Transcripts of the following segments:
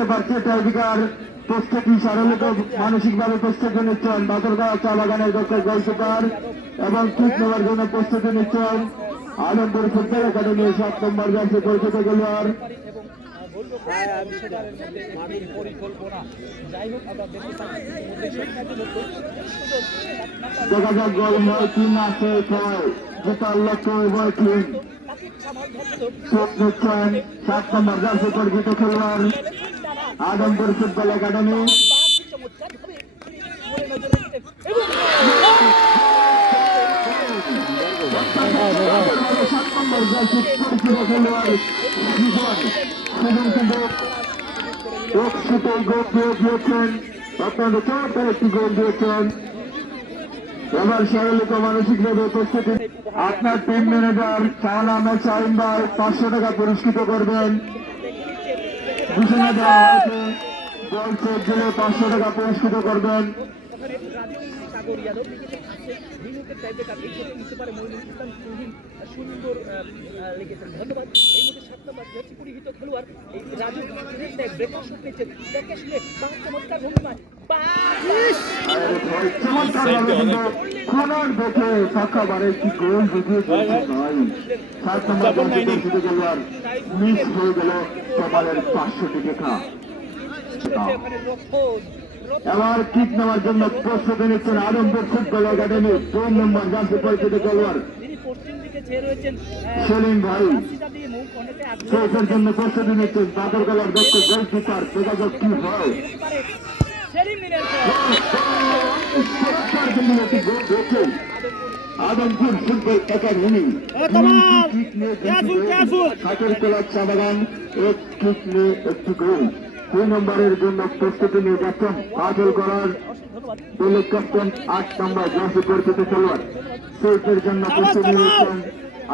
দেখতে পাচ্ছি টাইপিকার প্রস্তুতি সারলিত মানসিকভাবে প্রস্তুতি নিচ্ছেন। বাদরগাঁও চা বাগানের ডক্টর গোলকিপার এবং ঠিক নেওয়ার জন্য প্রস্তুতি নিচ্ছেন। আনন্দপুর ফুটবল একাডেমি সাত নম্বর জার্সি পরিচিত খেলোয়াড়। খেলোয়াড়। Adampur football academy. একটি এবার আপনার টিম ম্যানেজার চাওয়ানা আহমেদ শাহিন ভাই পাঁচশো টাকা পুরস্কৃত করবেন। ঘোষণা দেওয়া হয়েছে বল চেক দিলে পাঁচশো টাকা পুরস্কৃত করবেন। সাগর যাদব লিখেছে আসছে বিনুকের টাইপে কাপ নিতে পারে মহিনুল ইসলাম সুন্দর লিখেছেন ধন্যবাদ। এই মধ্যে সাত নম্বর জার্সি পরিহিত খেলোয়াড় এই রাজু ব্রেকার শুট নিচ্ছেন দেখে শুনে চমৎকার ভঙ্গিমায়। মিস হয়ে গেল তোমাদের পাঁচশো টিকে এবার কিক নেওয়ার জন্য প্রস্তুতি নিচ্ছেন আদমপুর ফুটবল একাডেমি। দুই নম্বর জার্সি পরিচিত খেলোয়াড়। পশ্চিম দিকে চেয়ে রয়েছেন দিয়ে মুখ অনেকে আদমপুর ফুটবল একাডেমি। কিক নিয়ে হাতের চা বাগান এক কিক নিয়ে একটি গোল দুই নম্বরের জন্য প্রস্তুতি নিয়ে যাচ্ছেন কাজল করার দলের ক্যাপ্টেন আট নম্বর জার্সি পরিচিত খেলোয়াড়। শেষের জন্য প্রস্তুতি নিয়েছেন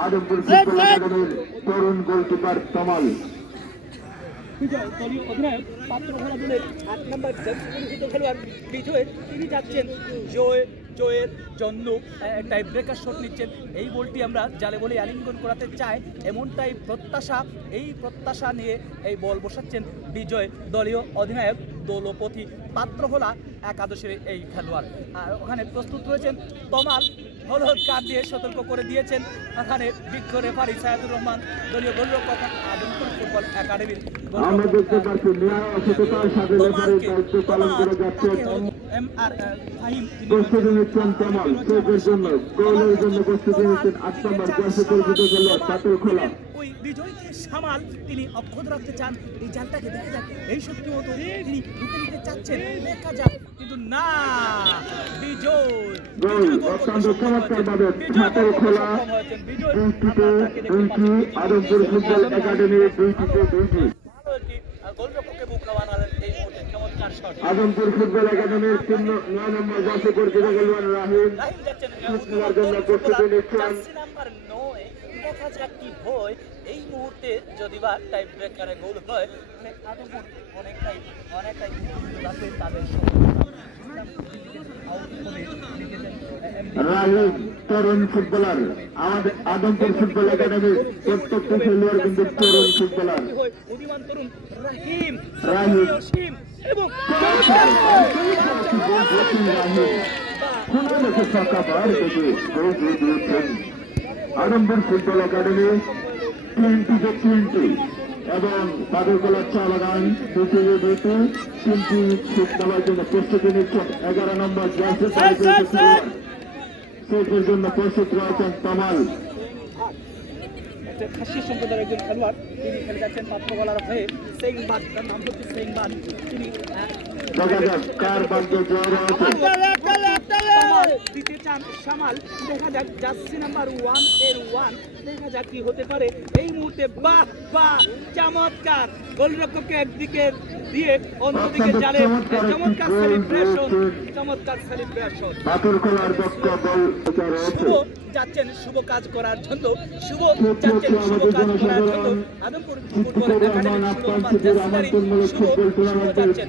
আদমপুর ফুটবল একাডেমির তরুণ গোলকিপার তমাল। আট নম্বর খেলোয়াড় বিজয়। তিনি যাচ্ছেন জয়, জয়ের নিচ্ছেন। এই বলটি আমরা জালে বলে আলিঙ্গন করাতে চাই। এমনটাই প্রত্যাশা। এই প্রত্যাশা নিয়ে এই বল বসাচ্ছেন বিজয় দলীয় অধিনায়ক দৌলপতি পাত্রভোলা একাদশের এই খেলোয়াড়। আর ওখানে প্রস্তুত রয়েছেন তমাল। হলুদ কার্ড দিয়ে সতর্ক করে দিয়েছেন ওখানে বিজ্ঞ রেফারি সায়াদুর রহমান। দলীয় গোলরক্ষক আদমপুর ফুটবল একাডেমির আমরা দেখতে পাচ্ছি ন্যায় অসুস্থতার সাথে দায়িত্ব পালন করে যাচ্ছেন প্রস্তুতি নিচ্ছেন জন্য গোলের জন্য প্রস্তুতি নিচ্ছেন আট নম্বর জার্সি পরিচিত খেলোয়াড় তাতে খোলা। ওই বিজয়কে সামাল তিনি অক্ষত রাখতে চান। এই জালটাকে দেখা যাক এই শক্তি মতো তিনি ঢুকে দিতে চাচ্ছেন। দেখা যাক কিন্তু না বিজয়। আদমপুর ফুটবল একাডেমির তিন নয় নম্বর রাহিম। জন্য প্রস্তুতি নিচ্ছেন। নয়। দেখা যাক কি হয় এই মুহূর্তে যদি বা টাইপ ব্রেকারে গোল হয় তাহলে আদমপুর অনেকটাই অনেকটাই তাদের রাহিম তরুণ ফুটবলার আমাদের আদমপুর ফুটবল একাডেমির প্রত্যেকটা খেলোয়াড় কিন্তু তরুণ ফুটবলার রাহিম রাহিম। এবং আদমপুর ফুটবল একাডেমি তিনটিতে তিনটি এবং তাদের গোলার চা লাগান দুটি দুটি তিনটি শীত নেওয়ার জন্য প্রস্তুতি নিচ্ছেন এগারো নম্বর জার্সি শেষের জন্য। প্রস্তুত রয়েছেন তামাল। একটা খাসি সম্প্রদায়ের একজন খেলোয়াড় তিনি খেলে যাচ্ছেন পাত্রগলার হয়ে সেইংবাদ তার নাম হচ্ছে সেইংবাদ তিনি দেখা যাক কার ভাগ্য জয় দিতে চান সামাল দেখা যাক জার্সি নাম্বার ওয়ানের ওয়ান দেখা যাক কি হতে পারে। এই মুহূর্তে বাহ বাহ চমৎকার। গোলরক্ষককে একদিকে দিয়ে অন্যদিকে জালে। চমৎকার সেলিব্রেশন চমৎকার সেলিব্রেশন শুভ যাচ্ছেন শুভ কাজ করার জন্য। শুভ যাচ্ছেন শুভ কাজ করার জন্য। আদমপুর ফুটবল একাডেমির শুভ শুভ যাচ্ছেন।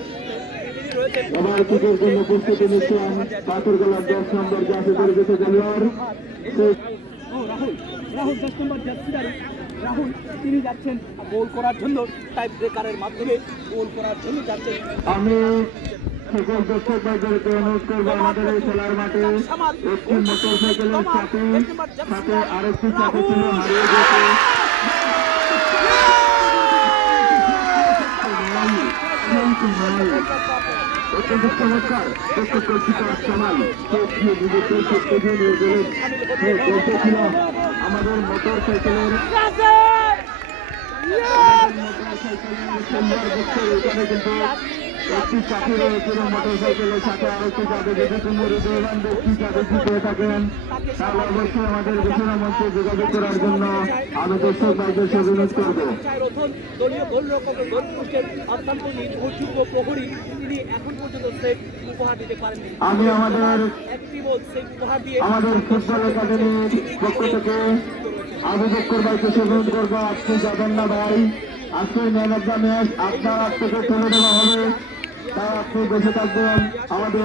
আবার কিকের জন্য প্রস্তুতি নিচ্ছেন পাথরগোলার দশ নম্বর জাতীয় পরিচিত খেলোয়াড়। সে- রাহুল রাহুল দশ নম্বর জার্সিদারি রাহুল তিনি যাচ্ছেন গোল করার জন্য টাইপ ব্রেকারের মাধ্যমে গোল করার জন্য যাচ্ছেন। আমি সকল দর্শক ভাইদেরকে অনুরোধ করব আমাদের এই খেলার মাঠে একটি মোটর সাইকেলের সাথে সাথে আরেকটি চাকা ছিল হারিয়ে গেছে। অত্যন্ত চমৎকার প্রত্যেক কল্পিত সামাল নিজের দলকে এগিয়ে নিয়ে গেলেন এই গোলটি ছিল আমাদের মোটর সাইকেলের মোটর সাইকেলের সুন্দর বছর এখানে কিন্তু একটি চাকরি রয়েছিল সাথে আরেকটি চাকরি যদি ব্যক্তি চাকরি থাকেন তাহলে অবশ্যই আমাদের ঘোষণা মঞ্চে যোগাযোগ করার জন্য আমি করব এখন আমি আমাদের আমাদের ফুটবল একাডেমির পক্ষ থেকে আবু বক্কর ভাইকে অনুরোধ করব আজকে যাবেন না ভাই আজকের ম্যান অফ দ্য ম্যাচ আপনার থেকে তুলে দেওয়া হবে। তার আপনি বেঁচে থাকবেন আমাদের